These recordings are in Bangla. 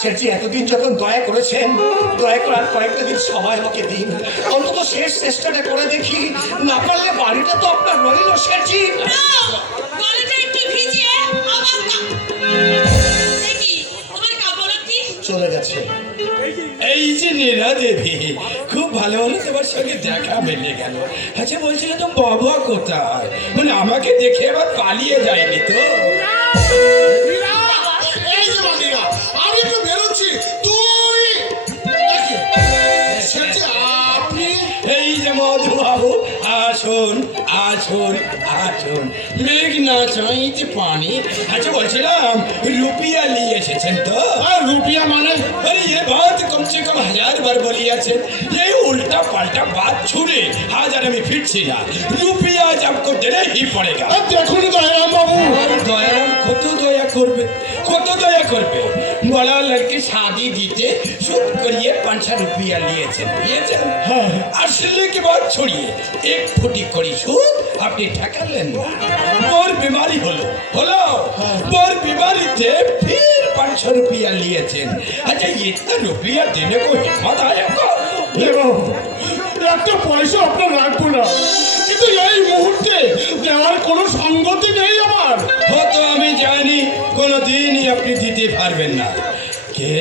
সেটি এতদিন যখন দয়া করেছেন, দয়া করার কয়েকটা দিন সময় আমাকে দিন, অন্তত শেষ চেষ্টাটা করে দেখি। না পারলে বাড়িটা তো আপনার রইল সেটি। চলে গেছে। এই যে নীলা দেবী, খুব ভালো হলো তোমার সঙ্গে দেখা মিলে গেল। আচ্ছা বলছিল তো বাবা কোথায়, মানে আমাকে দেখে আবার পালিয়ে যায়নি তো? আমি একটু বেরোচ্ছি, তুই আপনি এই যে মধু বাবু, আসুন আসুন আসুন, মেঘ না চাইতে পানি। আচ্ছা বলছিলাম রুপিয়া নিয়ে এসেছেন তো? আর রুপিয়া মানে अरे ये बात कम से कम 1000 बार बोली আছে। ये उल्टा पल्टा बात छुड़े हाजार में फिरছি না। रुपया आपको देना ही पड़ेगा। দেখুন দয়ারাম বাবু, দয়ারাম কত দয়া করবে, কত দয়া করবে। বড়া লড়কি शादी দিতে সুদ করিয়ে 500 रुपया নিয়েছেন, নিয়েছেন। আসলে के बाद छोड़िए, एक फुटी करी সুদ আপনি ঠকালেন না। और बीमारी হলো হলো, और बीमारी थे फिर 500 रुपया নিয়েছেন। अच्छा इतना रुपया देने को हिम्मत आया को? একটা পয়সা আপনার রাখবো না, কিন্তু এই মুহূর্তে দেওয়ার কোনো সঙ্গতি নেই আমার। হয়তো আমি জানি কোনোদিনই আপনি দিতে পারবেন না। কে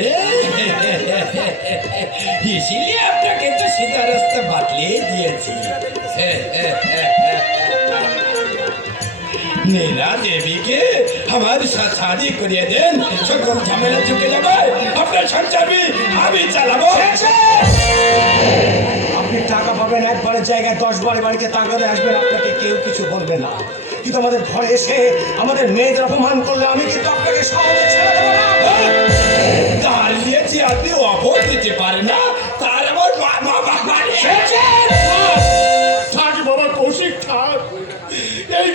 इसीलिए আপনাকে তো सीधा रास्ता বাতলিয়ে দিয়েছি। নীলা দেবীকে আমার সাথে শাদি করিয়ে দেন, সকল ঝামেলা চুকে যাবে, আপনার সংসার আমি চালাবো। আপনি টাকা পাবেন একবারের জায়গায় 10 বারের বাড়িতে টাকা দিয়ে আসবেন, আপনাকে কেউ কিছু বলবে না। কিন্তু আমাদের ঘরে এসে আমাদের মেয়েদের অপমান করলে আমি কিন্তু আপনাকে সহজে ছেড়ে দেবো না। দাঁড়িয়ে যে আপনি অপর দিতে পারে না, তার আবার থাক বাবা কৌশিক থাক, এই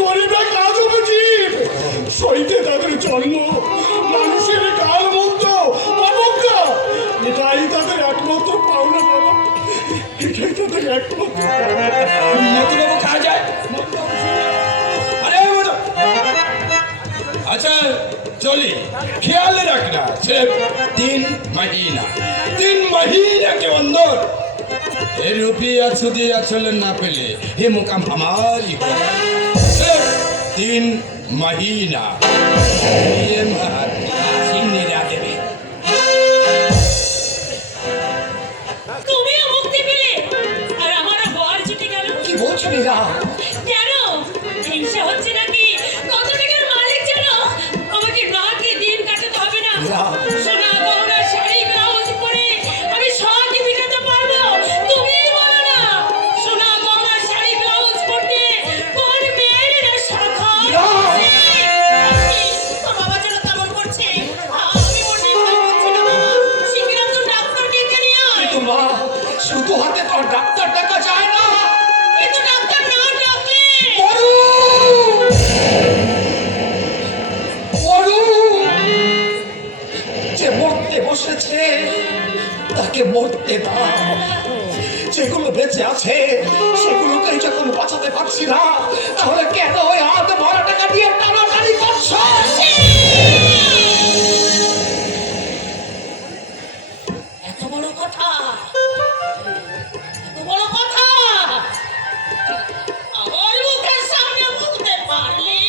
গরিবের কাজ বুঝি সইতে তাদের জন্ম, মানুষের কাল মন্দ অবজ্ঞা, এটাই তাদের একমাত্র পাওনা বাবা, এটাই তাদের একমাত্র। মধুবাবু कहाँ जाए? अरे मधु, अच्छा चलिए ख्याल रखना, सिर्फ 3 महीना, 3 महीने के अंदर ये रुपया सुधी चलन ना पेले ये मुकाम हमारी हो, सिर्फ 3 महीना। ये सिंह देवी তুমিও মুক্তি পেলে, আর আমার বর ছুটে গেল। কি বলছেন এরা? কেন হিংসা হচ্ছে নাকি? কত টাকার মালিক জানো? আমাকে না খেয়ে দিন কাটাতে হবে না। সোনা গহনা শাড়ি ব্লাউজ পরে আমি সবই মেটাতে পারবো। তুমিই বলো না, সোনা গহনা শাড়ি ব্লাউজ পরতে কোন মেয়ের না শাখা? তোর বাবা যেন তেমন করছে, আমি মোটেই ভয় পাচ্ছি না বাবা। শিগগির একজন ডাক্তারকে ডেকে নিয়ে আয়। কিন্তু মা, শুধু হাতে তো আর ডাক্তার ডাকা যায় না। কিন্তু ডাক্তার না ডাকলে যে মরতে বসেছে তাকে মরতে দাও। যেগুলো বেঁচে আছে সেগুলোকে যখন বাঁচাতে পারছি না, তাহলে কেন ওই হাত ভরা টাকা দিয়ে টানাটানি করছো? এত বড় কথা, এত বড় কথা আমার মুখের সামনে বলতে পারলি?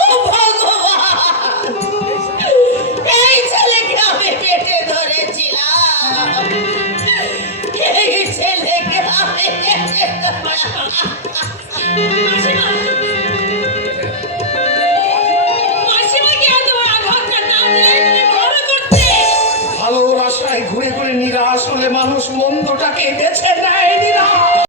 ও ভগবান, এই ছেলেকে আমি পেটে ধরেছিলাম, এই ছেলেকে আমি পেটে মাসিমাকে এত বড় আঘাতটা না দিলে তুমি বড় করতে। ভালোবাসায় ঘুরে ঘুরে নিরাশ হলে মানুষ মন্দটাকে বেছে নেয়। নিরাশ